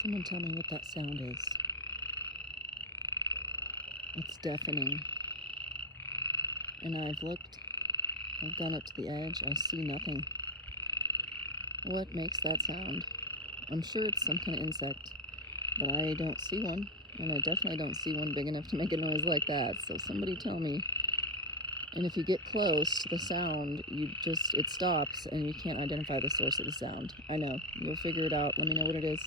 Someone tell me what that sound is. It's deafening. And I've looked. I've gone up to the edge. I see nothing. What makes that sound? I'm sure it's some kind of insect, but I don't see one. And I definitely don't see one big enough to make a noise like that. So somebody tell me. And if you get close to the sound, it stops and you can't identify the source of the sound. I know. You'll figure it out. Let me know what it is.